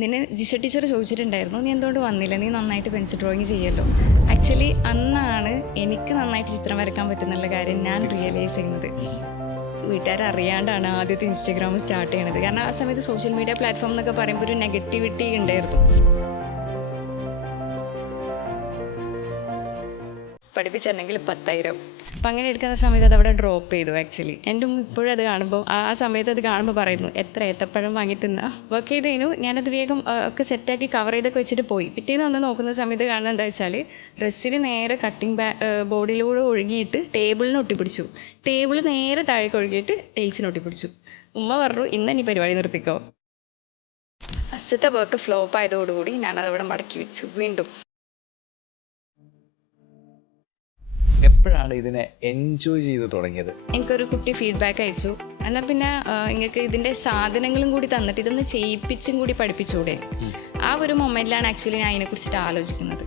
നിന്നെ ജിഷ ടീച്ചർ ചോദിച്ചിട്ടുണ്ടായിരുന്നു, നീ എന്തുകൊണ്ട് വന്നില്ല, നീ നന്നായിട്ട് പെൻസിൽ ഡ്രോയിങ് ചെയ്യല്ലോ. ആക്ച്വലി അന്നാണ് എനിക്ക് നന്നായിട്ട് ചിത്രം വരയ്ക്കാൻ പറ്റുന്നുള്ള കാര്യം ഞാൻ റിയലൈസ് ചെയ്യുന്നത്. വീട്ടുകാരറിയാണ്ടാണ് ആദ്യത്തെ ഇൻസ്റ്റാഗ്രാം സ്റ്റാർട്ട് ചെയ്യണത്. കാരണം ആ സമയത്ത് സോഷ്യൽ മീഡിയ പ്ലാറ്റ്ഫോം എന്നൊക്കെ പറയുമ്പോൾ ഒരു നെഗറ്റിവിറ്റി ഉണ്ടായിരുന്നു. പഠിപ്പിച്ചിട്ടുണ്ടെങ്കിൽ 10,000. അപ്പം അങ്ങനെ എടുക്കുന്ന സമയത്ത് അത് അവിടെ ഡ്രോപ്പ് ചെയ്തു. ആക്ച്വലി എൻ്റെ ഉമ്മ ഇപ്പോഴും അത് കാണുമ്പോൾ, ആ സമയത്ത് അത് കാണുമ്പോൾ പറയുന്നു, എത്ര ഏത്തപ്പഴം വാങ്ങി തിന്നാ. വർക്ക് ചെയ്തതിനു ഞാനത് വേഗം ഒക്കെ സെറ്റാക്കി കവർ ചെയ്തൊക്കെ വെച്ചിട്ട് പോയി. പിറ്റേന്ന് വന്ന് നോക്കുന്ന സമയത്ത് കാണുന്നത് എന്താ വെച്ചാൽ, ഡ്രസ്സിന് നേരെ കട്ടിങ് ബോർഡിലൂടെ ഒഴുകിയിട്ട് ടേബിളിന് ഒട്ടിപ്പിടിച്ചു. ടേബിൾ നേരെ താഴേക്ക് ഒഴുകിയിട്ട് ടേൽസിന് ഒട്ടിപ്പിടിച്ചു. ഉമ്മ പറഞ്ഞു, ഇന്ന് ഇനി പരിപാടി നിർത്തിക്കോ. ഫസ്റ്റത്തെ വർക്ക് ഫ്ലോപ്പ് ആയതോടുകൂടി ഞാനതവിടെ മടക്കി വെച്ചു വീണ്ടും. എപ്പോഴാണ് ഇതിനെ എൻജോയ് ചെയ്ത് തുടങ്ങിയത്? എനിക്കൊരു കുട്ടി ഫീഡ്ബാക്ക് അയച്ചു, എന്നാൽ പിന്നെ നിങ്ങൾക്ക് ഇതിൻ്റെ സാധനങ്ങളും കൂടി തന്നിട്ട് ഇതൊന്ന് ചെയ്യിപ്പിച്ചും കൂടി പഠിപ്പിച്ചുകൂടെ. ആ ഒരു മൊമെൻറ്റിലാണ് ആക്ച്വലി ഞാൻ അതിനെക്കുറിച്ചിട്ട് ആലോചിക്കുന്നത്.